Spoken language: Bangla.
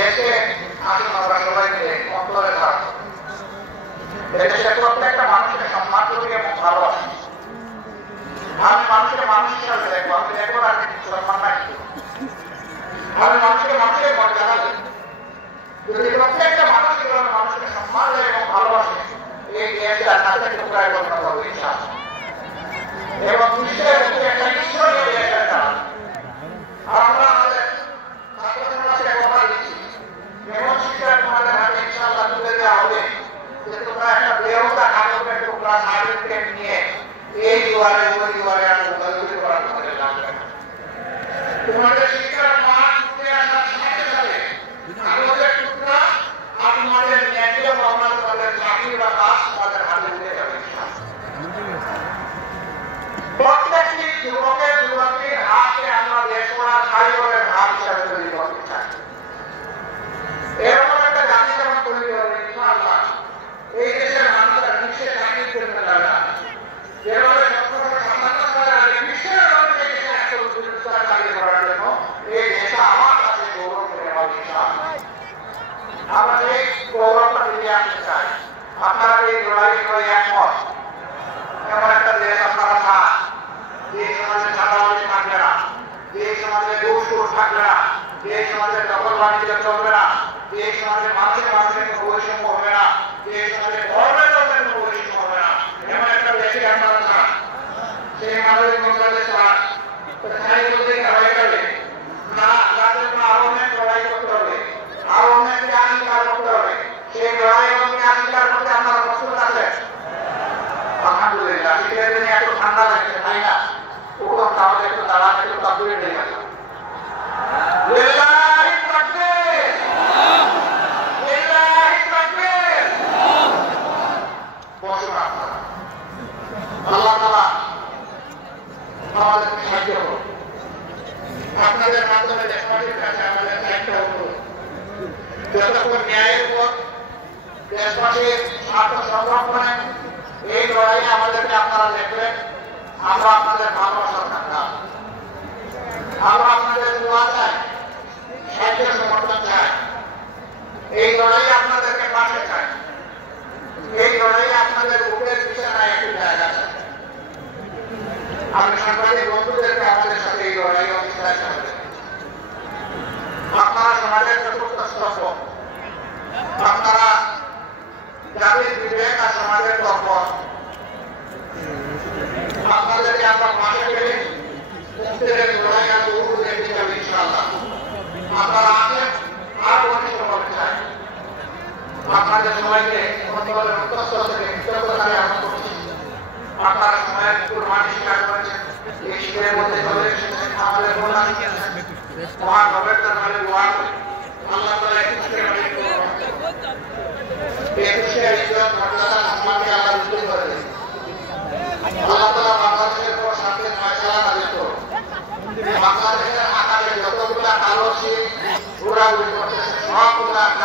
দেশে আসুন আমরা সবাই মিলে অন্তরে থাকবো। এদেশের প্রত্যেকটা মানুষকে সম্মান করি এবং ভালোবাসি। আমি মানুষকে মানুষ হিসাবে দেখবো, আমি দেখবো না সম্মান নাই, আমি মানুষকে মানুষের মর্যাদা দেব। যদি প্রত্যেকটা মানুষ এভাবে মানুষকে সম্মান দেয় এবং ভালোবাসে, এই দেশটা সাথে টুকরায় গণ্য করবে ইনশাআল্লাহ। এবং বিশ্বের মধ্যে একটা ঈশ্বরীয় দেশ এটা। আর আমরা আমাদের ছাত্র সমাজকে কথা দিচ্ছি, এমন শিক্ষা তোমাদের হাতে ইনশাআল্লাহ তুলে দেওয়া হবে যে তোমরা একটা বেরোজা কাগজের টুকরা সার্টিফিকেট নিয়ে এই দুয়ারে ওই দুয়ারে আর উদাহরণ করা তোমাদের লাগবে না। তোমাদের শিক্ষার মান উঠে আসার সাথে সাথে কাগজের টুকরা আর তোমাদের ন্যায্য পাওনা তোমাদের চাকরি বা কাজ তোমাদের হাতে উঠে যাবে। প্রত্যেকটি যুবকের যুবতীর হাতে আমরা দেশ গড়ার কারিগরের ভাব হিসাবে তৈরি করতে চাই। এরকম একটা জাতি যখন তৈরি হবে ইনশাআল্লাহ এই দেশের মানুষরা বিশ্বে চাকরির জন্য যাবে না। যেভাবে বিশ্বের মানুষের দেশে একটা উদ্যোক্তা চাকরি করার জন্য এই দেশে আমার কাছে গৌরব করে হবে ইনশাআল্লাহ। আমরা এই গৌরবটা ফিরিয়ে আনতে চাই। আপনারা এই লড়াই করে একমত। এমন একটা দেশ আপনারা চান যে সমাজে চাঁদাবাজি থাকবে না, যে সমাজে ঘুষ থাকবে না, যে সমাজে দখল বাণিজ্য চলবে না, যে সমাজে মানুষের মানুষের কোনো বৈষম্য হবে না, যে সমাজে ধর্মের ধর্মের কোনো বৈষম্য হবে না, এমন একটা দেশে আপনারা চান। সেই মানুষের মন্ত্রালয় চান তাই বলতে হয়ে গেলে না, তাদের আরো অনেক লড়াই করতে হবে, আরো অনেককে আবিষ্কার করতে হবে। সেই লড়াই এবং আবিষ্কার করতে আপনারা প্রস্তুত আছেন? আলহামদুলিল্লাহ। শীতের দিনে এত ঠান্ডা লাগছে তাই না? ওরকম তাহলে একটু দাঁড়ান, একটু তাকবীর দিয়ে গেল। লিল্লাহি তাকবীর, লিল্লাহি তাকবীর। বসুন আপনারা। আল্লাহ তাআলা আমাদেরকে সাহায্য করুন। আপনাদের মাধ্যমে দেশবাসীর কাছে আমাদের একটা অনুরোধ, যতক্ষণ ন্যায়ের উপর দেশবাসীর স্বার্থ সংরক্ষণে এই লড়াইয়ে আমাদেরকে আপনারা দেখবেন, আমরা আপনাদের ভালোবাসা থাকতাম, আমরা আপনাদের দোয়া চাই, সাহায্য সমর্থন চাই। এই লড়াইয়ে আপনাদেরকে পাশে চাই, এই লড়াইয়ে আপনাদের বুকের বিছানায় একটু জায়গা চাই। আমি সাংবাদিক বন্ধুদেরকে আমাদের সাথে এই লড়াইয়ে অংশীদার করতে, আপনারা সমাজের চতুর্থ স্তম্ভ, আপনারা জাতির বিবেক আর সমাজের দর্পণ। আপনাদেরকে আমরা পাশে পেলে মুক্তির লড়াই আর বহু দেখতে যাবে ইনশাআল্লাহ। আপনারা আছেন, আর ঘনিষ্ঠ করতে চাই। আপনাদের সবাইকে অন্তরের অন্তঃস্থল থেকে কৃতজ্ঞতা জ্ঞাপন করছি। আপনারা সময়ের কুরবানি স্বীকার করেছেন, এই শিবিরের মধ্যে চলে এসেছেন, আমাদের মূল মহান রবের দরবারে দোয়া করি আল্লাহ তাআলা এই খুশির মালিক করুন। এই খুশির ইজ্জত মর্যাদা